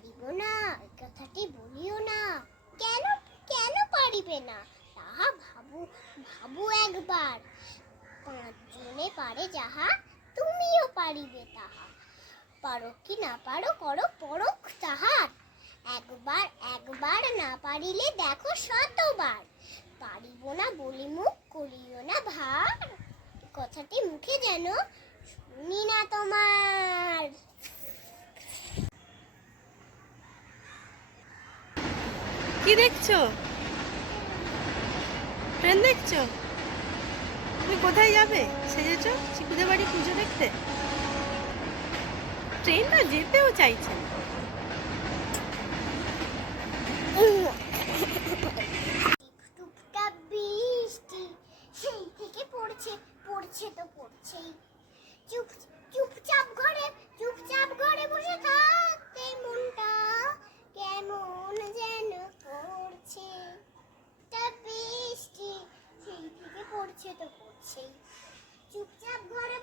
পারিব না, এই কথাটি বলিও না। কেন কেন পারিবে না? তাহা ভাবু ভাবু একবার। পাঁচজনে পারে যাহা, তুমিও পারিবে তাহা। পারো কি না পারো, করো পরখ তাহার। একবার একবার না পারিলে দেখো শতবার। পারিব না বলি মুখ, করিও না ভার। কথাটি মুখে যেন শুনি না তোমার। কি দেখছ? ট্রেন দেখছ? তুমি কোথায় যাবে? সেজেছো? চিকুদের বাড়ি পুজো দেখতে? ট্রেন না যেতেও চাইছে পড়ছে পড়ছে তো পড়ছেই। চুপ, চুপচাপ ঘরে ইচ্ছে তো করছেই চুপচাপ ঘরে